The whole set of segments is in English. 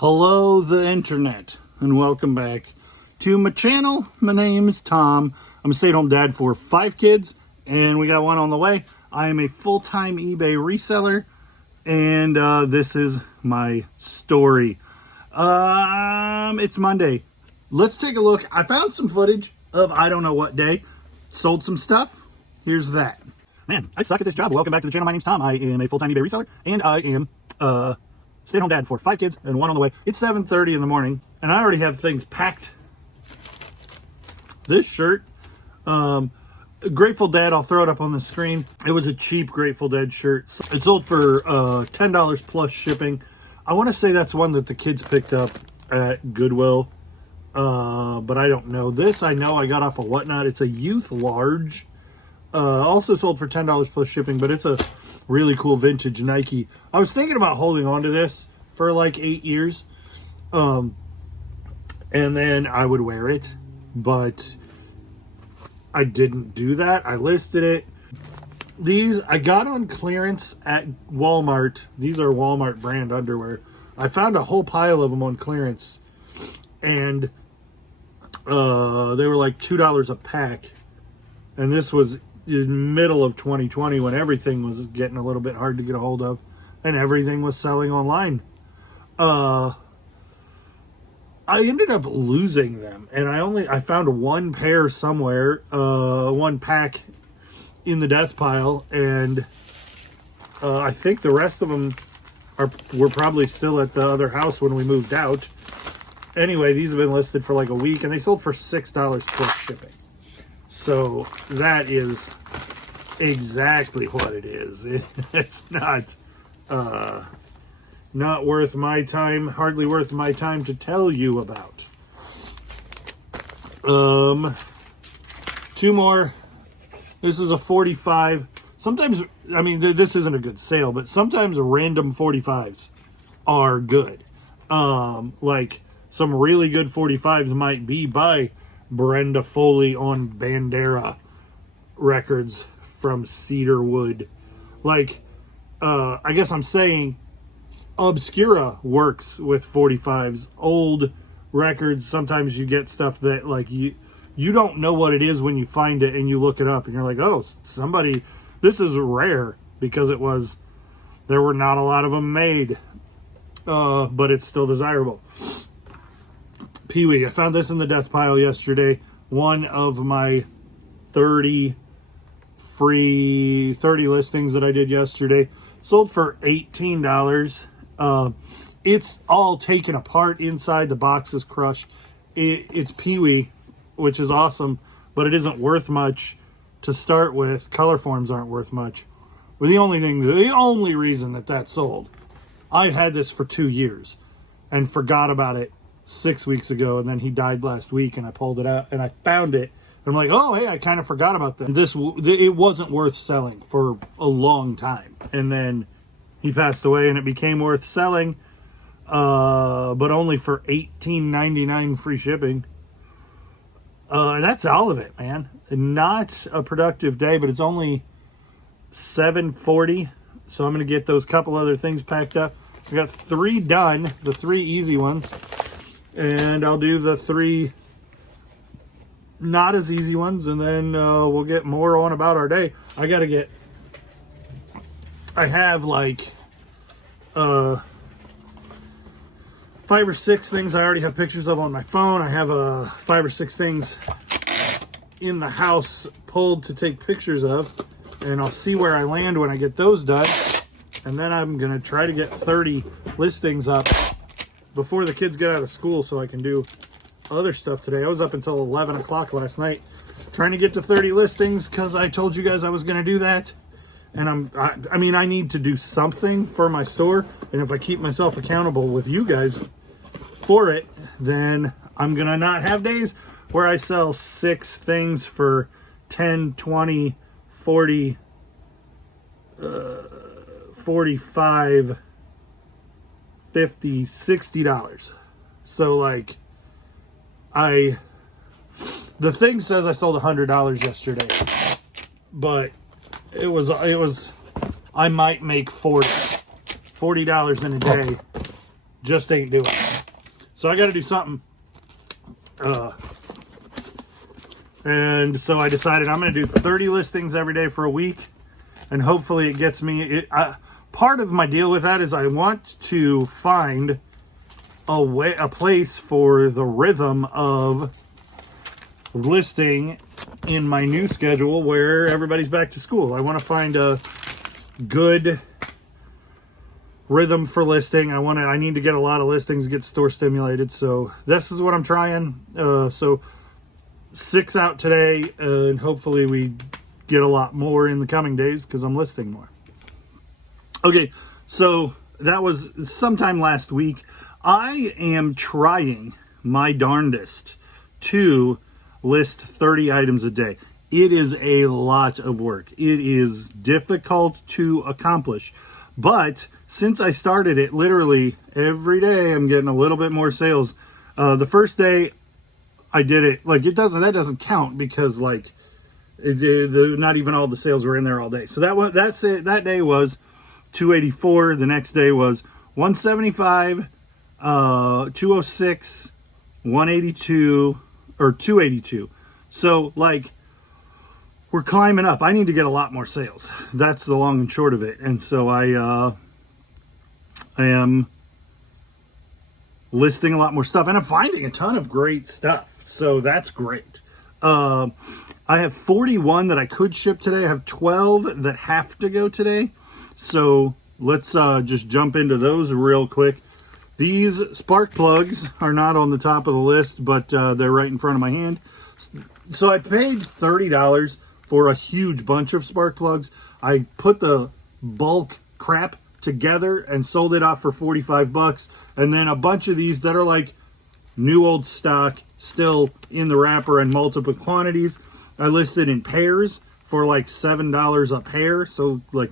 Hello the internet and welcome back to my channel. My name is Tom. I'm a stay-at-home dad for 5 kids and we got one on the way. I am a full-time eBay reseller and this is my story. It's Monday. Let's take a look. I found some footage of I don't know what day. Sold some stuff. Here's that. Man, I suck at this job. Welcome back to the channel. My name's Tom. I am a full-time eBay reseller and I am stay-at-home dad for 5 kids and one on the way. It's 7:30 in the morning, and I already have things packed. This shirt, Grateful Dead, I'll throw it up on the screen. It was a cheap Grateful Dead shirt. It sold for $10 plus shipping. I want to say that's one that the kids picked up at Goodwill, but I don't know. This I know I got off of Whatnot. It's a youth large. Also sold for $10 plus shipping, but it's a really cool vintage Nike. I was thinking about holding on to this for like 8 years. And then I would wear it, but I didn't do that. I listed it. These I got on clearance at Walmart. These are Walmart brand underwear. I found a whole pile of them on clearance, and they were like $2 a pack. And this was in middle of 2020 when everything was getting a little bit hard to get a hold of and everything was selling online. I ended up losing them, and I found one pair somewhere, one pack in the death pile, and I think the rest of them were probably still at the other house when we moved out. Anyway, these have been listed for like a week and they sold for $6 plus shipping. So that is exactly what it is. It's not worth my time, hardly worth my time to tell you about. 2 more. This is a 45. Sometimes, I mean, this isn't a good sale, but sometimes random 45s are good. Like some really good 45s might be by Brenda Foley on Bandera records from Cedarwood. Like, I guess I'm saying Obscura works with 45s. Old records, sometimes you get stuff that like you don't know what it is when you find it and you look it up and you're like, oh, somebody, this is rare because there were not a lot of them made, but it's still desirable. Pee-wee. I found this in the death pile yesterday. One of my 30 listings that I did yesterday. Sold for $18. It's all taken apart inside. The box is crushed. It's Pee-wee, which is awesome, but it isn't worth much to start with. Color forms aren't worth much. But the only reason that sold, I've had this for 2 years and forgot about it 6 weeks ago, and then he died last week, and I pulled it out and I found it. I'm like, oh, hey, I kind of forgot about that. It wasn't worth selling for a long time, and then he passed away, and it became worth selling, but only for $18.99 free shipping. And that's all of it, man. Not a productive day, but it's only 7:40, so I'm going to get those couple other things packed up. I got 3 done, the 3 easy ones. And I'll do the 3 not as easy ones, and then we'll get more on about our day. I have like 5 or 6 things I already have pictures of on my phone. I have 5 or 6 things in the house pulled to take pictures of, and I'll see where I land when I get those done. And then I'm gonna try to get 30 listings up before the kids get out of school so I can do other stuff today. I was up until 11 o'clock last night trying to get to 30 listings because I told you guys I was going to do that. And I mean, I need to do something for my store. And if I keep myself accountable with you guys for it, then I'm going to not have days where I sell 6 things for 10, 20, 40, 45, $50, $60. So like the thing says I sold $100 yesterday, but it was I might make $40 in a day just ain't doing it. So I got to do something. And so I decided I'm going to do 30 listings every day for a week, and hopefully it gets me. Part of my deal with that is I want to find a place for the rhythm of listing in my new schedule where everybody's back to school. I want to find a good rhythm for listing. I need to get a lot of listings, get store stimulated. So this is what I'm trying. So 6 out today, and hopefully we get a lot more in the coming days because I'm listing more. Okay, so that was sometime last week. I am trying my darndest to list 30 items a day. It is a lot of work. It is difficult to accomplish. But since I started it, literally every day I'm getting a little bit more sales. The first day I did it, like that doesn't count because like not even all the sales were in there all day. So that's it. That day was 284. The next day was 175, 206, 182, or 282. So like we're climbing up. I need to get a lot more sales. That's the long and short of it. And so I am listing a lot more stuff, and I'm finding a ton of great stuff. So that's great. I have 41 that I could ship today. I have 12 that have to go today. So let's just jump into those real quick. These spark plugs are not on the top of the list, but they're right in front of my hand. So I paid $30 for a huge bunch of spark plugs. I put the bulk crap together and sold it off for 45 bucks. And then a bunch of these that are like new old stock, still in the wrapper and multiple quantities, I listed in pairs for like $7 a pair. So like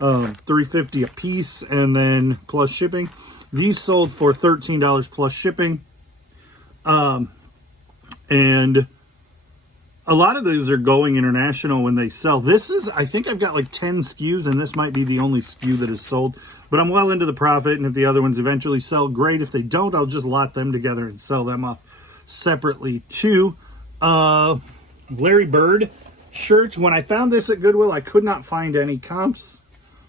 $3.50 a piece, and then plus shipping. These sold for $13 plus shipping. And a lot of those are going international when they sell. This is, I think I've got like 10 SKUs, and this might be the only SKU that is sold. But I'm well into the profit, and if the other ones eventually sell, great. If they don't, I'll just lot them together and sell them off separately too. Larry Bird shirt. When I found this at Goodwill, I could not find any comps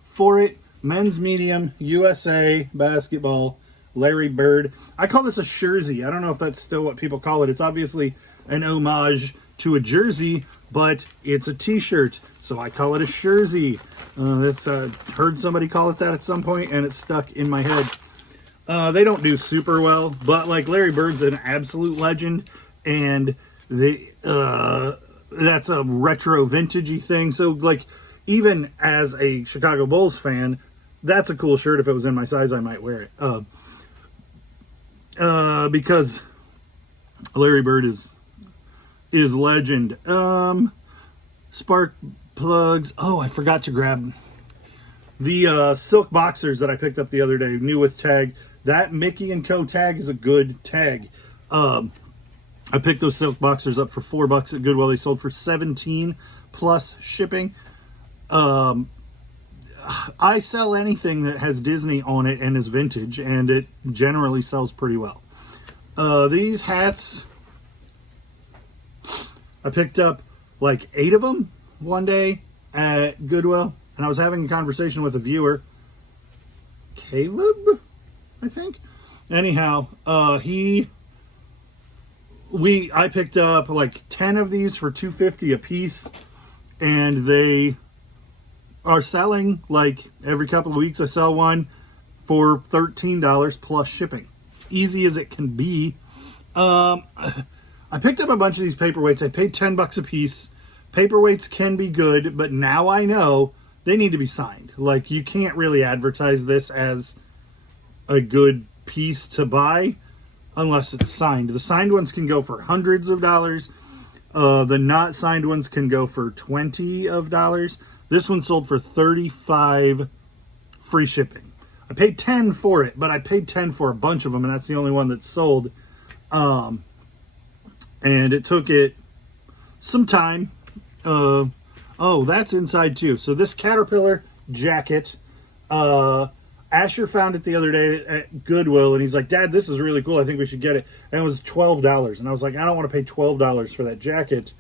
for it. Men's medium, USA basketball, Larry Bird. I call this a jersey. I don't know if that's still what people call it. It's obviously an homage to a jersey, but it's a t-shirt, so I call it a jersey. That's heard somebody call it that at some point, and it's stuck in my head. They don't do super well, but like Larry Bird's an absolute legend, and that's a retro vintagey thing. So like, even as a Chicago Bulls fan, that's a cool shirt. If it was in my size, I might wear it. Because Larry Bird is legend. Spark plugs. Oh, I forgot to grab the silk boxers that I picked up the other day, new with tag. That Mickey & Co. tag is a good tag. I picked those silk boxers up for $4 at Goodwill. They sold for $17 plus shipping. I sell anything that has Disney on it and is vintage, and it generally sells pretty well. These hats, I picked up like 8 of them one day at Goodwill, and I was having a conversation with a viewer, Caleb, I think. Anyhow, I picked up like 10 of these for $2.50 a piece, and they are selling like every couple of weeks. I sell one for $13 plus shipping. Easy as it can be. I picked up a bunch of these paperweights. I paid $10 a piece. Paperweights can be good, but now I know they need to be signed. Like, you can't really advertise this as a good piece to buy unless it's signed. The signed ones can go for hundreds of dollars. The not signed ones can go for $20. This one sold for $35 free shipping. I paid $10 for it, but I paid $10 for a bunch of them, and that's the only one that sold. And it took it some time. Oh, that's inside too. So this Caterpillar jacket, Asher found it the other day at Goodwill, and he's like, Dad, this is really cool. I think we should get it. And it was $12. And I was like, I don't want to pay $12 for that jacket.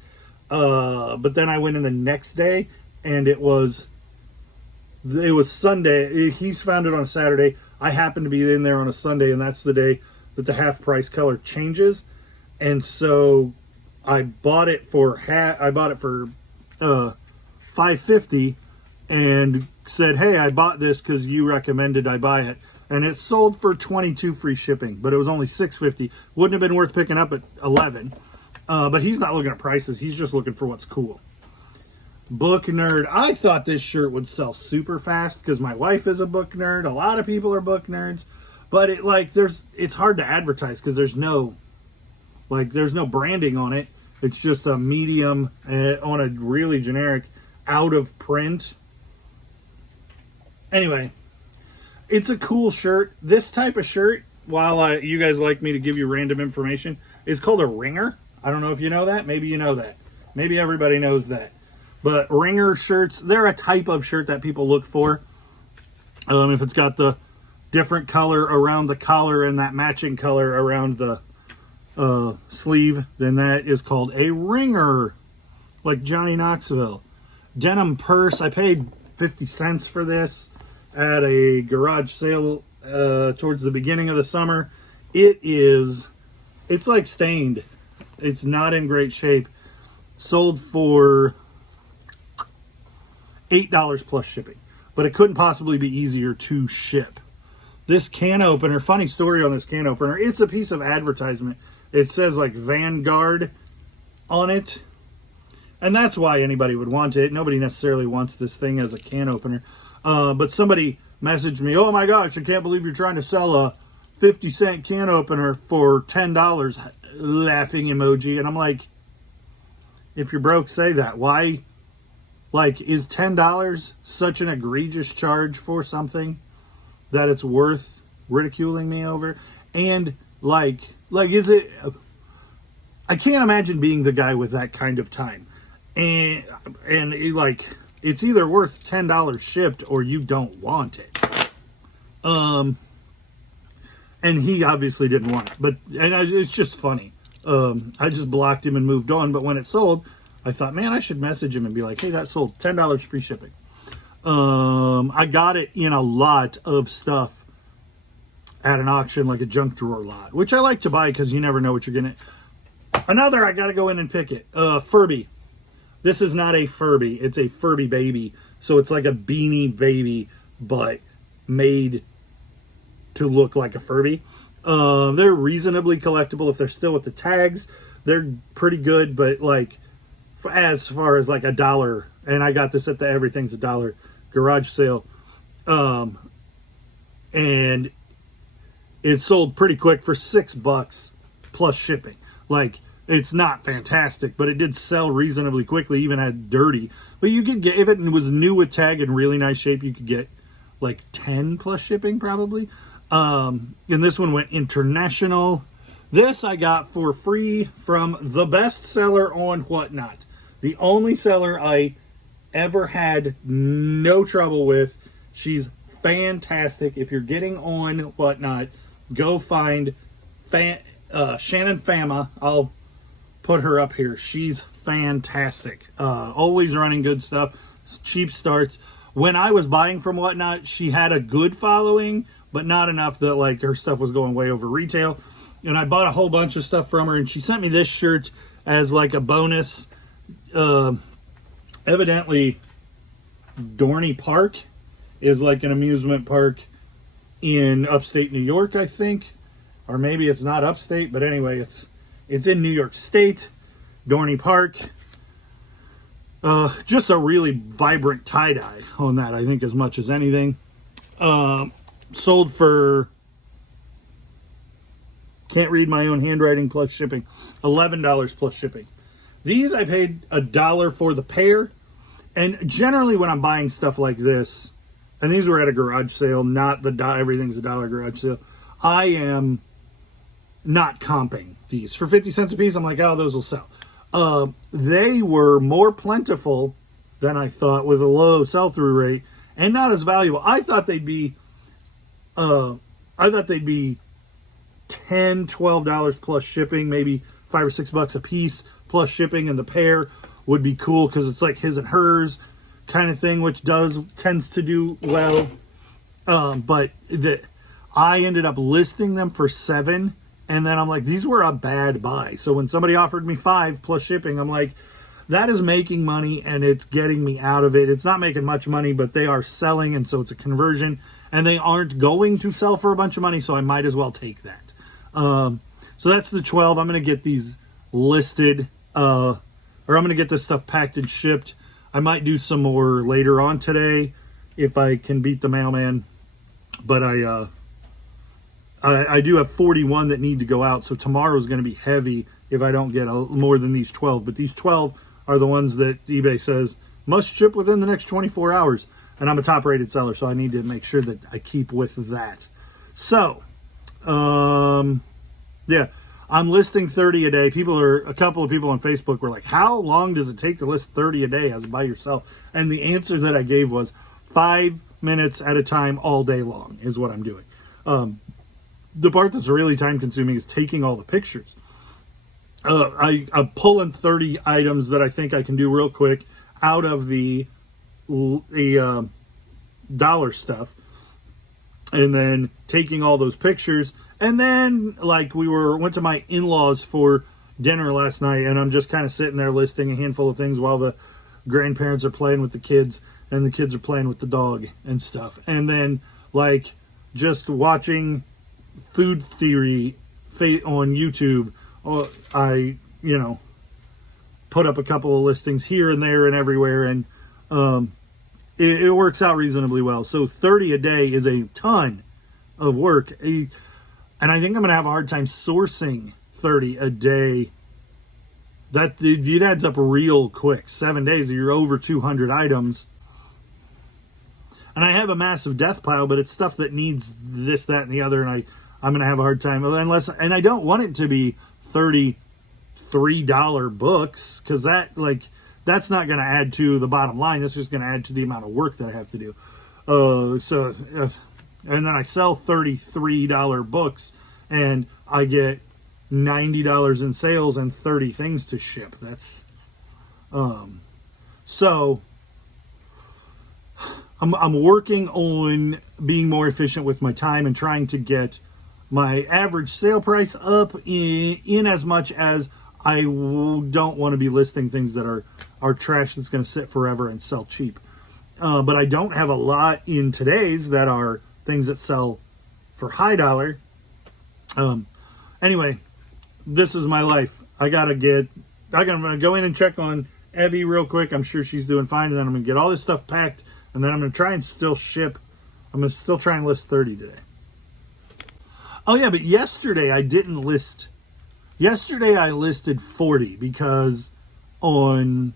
But then I went in the next day, and it was Sunday. He's found it on a Saturday. I happened to be in there on a Sunday, and that's the day that the half price color changes. And so I bought it for $5.50 and said, hey, I bought this because you recommended I buy it. And it sold for $22 free shipping, but it was only $6.50. Wouldn't have been worth picking up at $11. But he's not looking at prices. He's just looking for what's cool. Book nerd. I thought this shirt would sell super fast because my wife is a book nerd. A lot of people are book nerds. But it's hard to advertise because there's no branding on it. It's just a medium on a really generic, out of print. Anyway, it's a cool shirt. This type of shirt, while you guys like me to give you random information, is called a ringer. I don't know if you know that. Maybe you know that. Maybe everybody knows that. But ringer shirts, they're a type of shirt that people look for. If it's got the different color around the collar and that matching color around the sleeve, then that is called a ringer, like Johnny Knoxville. Denim Purse, I paid 50 cents for this at a garage sale towards the beginning of the summer. It's like stained. It's not in great shape. Sold for $8 plus shipping, but it couldn't possibly be easier to ship. This can opener, funny story on this can opener, it's a piece of advertisement. It says like Vanguard on it, and that's why anybody would want it. Nobody necessarily wants this thing as a can opener. But somebody messaged me, oh my gosh, I can't believe you're trying to sell a 50-cent can opener for $10, laughing emoji. And I'm like, if you're broke, say that. Why? Like, is $10 such an egregious charge for something that it's worth ridiculing me over? And like is it? I can't imagine being the guy with that kind of time. And it's either worth $10 shipped or you don't want it. And he obviously didn't want it, it's just funny. I just blocked him and moved on. But when it sold, I thought, man, I should message him and be like, hey, that sold, $10 free shipping. I got it in a lot of stuff at an auction, like a junk drawer lot, which I like to buy because you never know what you're gonna. Another, I got to go in and pick it. Furby. This is not a Furby. It's a Furby baby. So it's like a Beanie Baby, but made to look like a Furby. They're reasonably collectible if they're still with the tags. They're pretty good, but like as far as like $1, and I got this at the Everything's a Dollar garage sale, and it sold pretty quick for $6 plus shipping. Like, it's not fantastic, but it did sell reasonably quickly, even had dirty. But you could get, if it was new with tag in really nice shape, you could get like 10 plus shipping probably. And this one went international. This I got for free from the best seller on Whatnot. The only seller I ever had no trouble with. She's fantastic. If you're getting on Whatnot, go find Shannon Fama. I'll put her up here. She's fantastic. Always running good stuff. Cheap starts. When I was buying from Whatnot, she had a good following, but not enough that like her stuff was going way over retail. And I bought a whole bunch of stuff from her, and she sent me this shirt as like a bonus. Evidently, Dorney Park is like an amusement park in upstate New York, I think. Or maybe it's not upstate, but anyway, it's in New York State, Dorney Park. Just a really vibrant tie-dye on that, I think, as much as anything. Sold for, can't read my own handwriting plus shipping, $11 plus shipping. These I paid $1 for the pair. And generally when I'm buying stuff like this, and these were at a garage sale, not the Everything's a Dollar garage sale, I am not comping these. For 50 cents a piece, I'm like, oh, those will sell. They were more plentiful than I thought with a low sell-through rate and not as valuable. I thought they'd be I thought they'd be $10-12 plus shipping, maybe $5 or $6 a piece plus shipping, and the pair would be cool because it's like his and hers kind of thing, which tends to do well. But I ended up listing them for $7, and then I'm like, these were a bad buy. So when somebody offered me $5 plus shipping, I'm like, that is making money and it's getting me out of it. It's not making much money, but they are selling, and so it's a conversion, and they aren't going to sell for a bunch of money, so I might as well take that. So that's the 12. I'm going to get these listed, or I'm going to get this stuff packed and shipped. I might do some more later on today if I can beat the mailman, but I do have 41 that need to go out, so tomorrow is going to be heavy if I don't get more than these 12. But these 12 are the ones that eBay says must ship within the next 24 hours. And I'm a top rated seller, so I need to make sure that I keep with that. So, yeah, I'm listing 30 a day. A couple of people on Facebook were like, how long does it take to list 30 a day as by yourself? And the answer that I gave was 5 minutes at a time all day long is what I'm doing. The part that's really time consuming is taking all the pictures. I'm pulling 30 items that I think I can do real quick out of the dollar stuff, and then taking all those pictures. And then, like, went to my in-laws for dinner last night, and I'm just kind of sitting there listing a handful of things while the grandparents are playing with the kids and the kids are playing with the dog and stuff. And then, like, just watching food theory on YouTube. I put up a couple of listings here and there and everywhere, and it works out reasonably well. So 30 a day is a ton of work, and I think I'm going to have a hard time sourcing 30 a day. That it adds up real quick. 7 days, you're over 200 items. And I have a massive death pile, but it's stuff that needs this, that, and the other, and I'm going to have a hard time. And I don't want it to be $33 books, because that's not going to add to the bottom line. It's just going to add to the amount of work that I have to do. And then I sell $33 books, and I get $90 in sales and 30 things to ship. That's so I'm working on being more efficient with my time and trying to get my average sale price up in as much as I don't want to be listing things that are trash that's going to sit forever and sell cheap. But I don't have a lot in today's that are things that sell for high dollar. Anyway, this is my life. I'm going to go in and check on Evie real quick. I'm sure she's doing fine. And then I'm going to get all this stuff packed. And then I'm going to try and still ship. I'm going to still try and list 30 today. Oh yeah, but yesterday I didn't list. Yesterday I listed 40 because on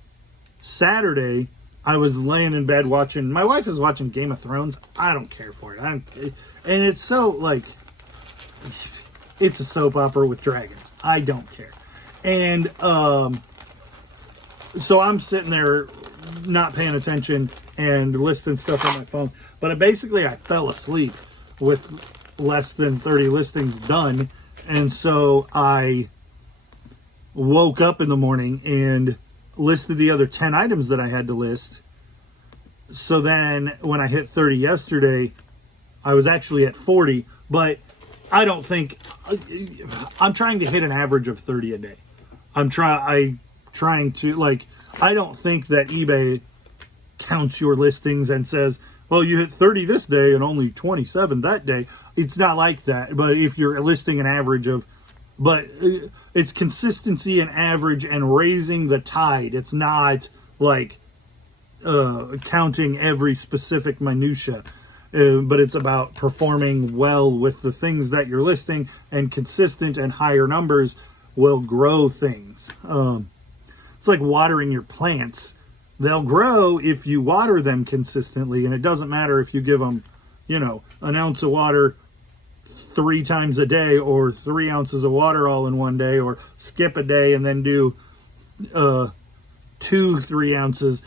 Saturday I was laying in bed watching. My wife is watching Game of Thrones. I don't care for it. And it's so it's a soap opera with dragons. I don't care. And so I'm sitting there not paying attention and listing stuff on my phone. But I fell asleep with less than 30 listings done, and so I woke up in the morning and listed the other 10 items that I had to list. So then when I hit 30 yesterday, I was actually at 40, but I'm trying to hit an average of 30 a day. I don't think that eBay counts your listings and says, well, you hit 30 this day and only 27 that day. It's not like that. But if you're listing an average of, but it's consistency and average and raising the tide. It's not like counting every specific minutia. But it's about performing well with the things that you're listing, and consistent and higher numbers will grow things. It's like watering your plants. They'll grow if you water them consistently, and it doesn't matter if you give them, an ounce of water 3 times a day, or 3 ounces of water all in one day, or skip a day and then do 2-3 ounces.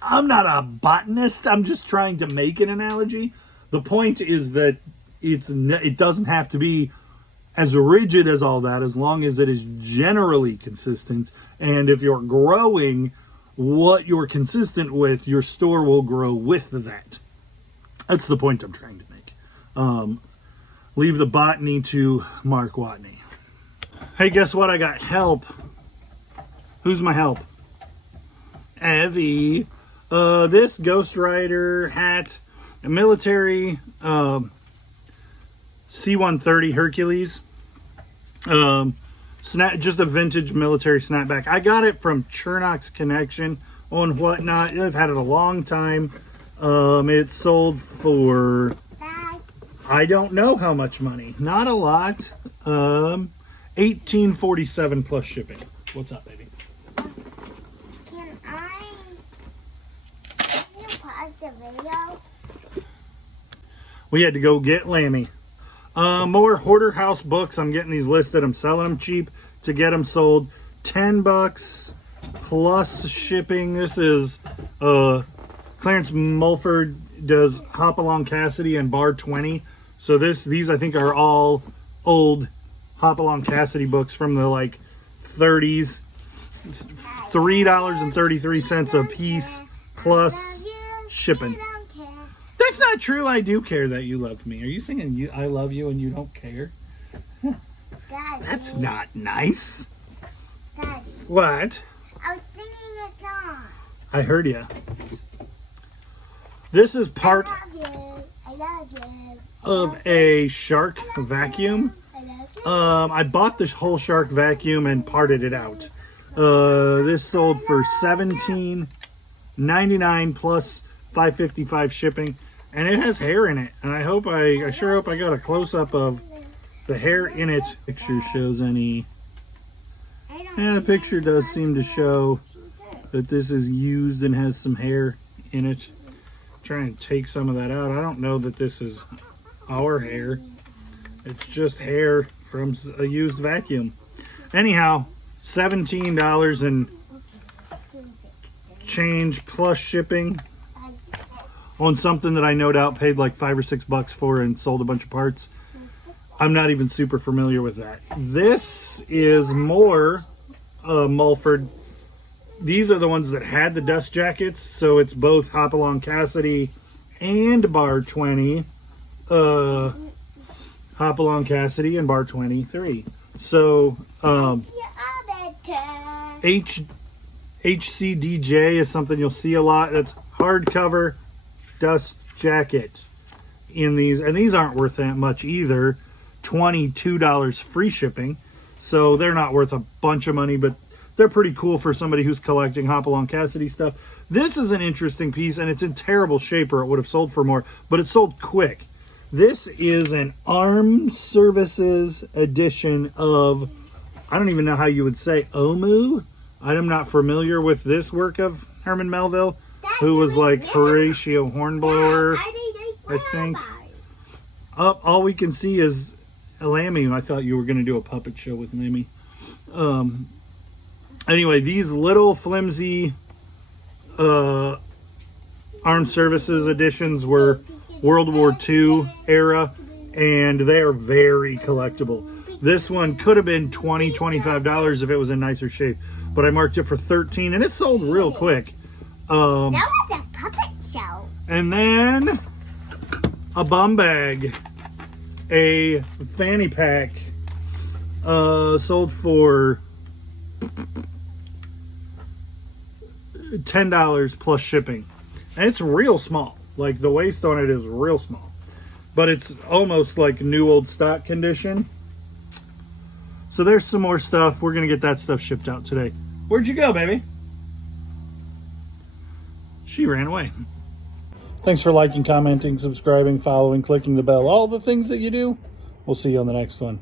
I'm not a botanist. I'm just trying to make an analogy. The point is that it doesn't have to be as rigid as all that, as long as it is generally consistent. And if you're growing what you're consistent with, your store will grow with that. That's the point I'm trying to make. Leave the botany to Mark Watney. Hey, guess what? I got help. Who's my help? Evie. This Ghost Rider hat, a military C-130 Hercules. Just a vintage military snapback. I got it from Chernock's Connection on Whatnot. I've had it a long time. It sold for, I don't know how much money. Not a lot. $18.47 plus shipping. What's up, baby? Can you pause the video? We had to go get Lammy. More Hoarder House books. I'm getting these listed. I'm selling them cheap to get them sold. $10 plus shipping. This is Clarence Mulford does Hopalong Cassidy and Bar 20. So these I think are all old Hopalong Cassidy books from the like 30s. $3.33 a piece plus shipping. That's not true. I do care that you love me. Are you singing I love you and you don't care? Daddy. That's not nice. Daddy. What? I was singing a song. I heard you. This is part I love you. of a Shark vacuum. I love you. I bought this whole Shark vacuum and parted it out. This sold for $17.99 plus $5.55 shipping, and it has hair in it. And I sure hope I got a close up of the hair in it. Picture shows any. And the picture does seem to show that this is used and has some hair in it. Trying to take some of that out. I don't know that this is our hair. It's just hair from a used vacuum. Anyhow, $17 and change plus shipping on something that I no doubt paid like $5 or $6 for and sold a bunch of parts. I'm not even super familiar with that. This is more Mulford. These are the ones that had the dust jackets, so it's both Hopalong Cassidy and Bar 20. Hopalong Cassidy and Bar 23. So HCDJ is something you'll see a lot. That's hardcover dust jacket in these, and these aren't worth that much either. $22 free shipping, so they're not worth a bunch of money, but they're pretty cool for somebody who's collecting Hopalong Cassidy stuff. This is an interesting piece, and it's in terrible shape, or it would have sold for more, but it sold quick. This is an Armed Services edition of, I don't even know how you would say, Omu. I'm not familiar with this work of Herman Melville, who was like Horatio Hornblower, I think. All we can see is Lammy. I thought you were going to do a puppet show with Lammy. Anyway, these little flimsy Armed Services editions were World War II era, and they are very collectible. This one could have been $20, $25 if it was in nicer shape, but I marked it for $13, and it sold real quick. That was a puppet show. And then a bum bag, a fanny pack, sold for $10 plus shipping. And it's real small. Like the waist on it is real small. But it's almost like new old stock condition. So there's some more stuff. We're going to get that stuff shipped out today. Where'd you go, baby? She ran away. Thanks for liking, commenting, subscribing, following, clicking the bell. All the things that you do. We'll see you on the next one.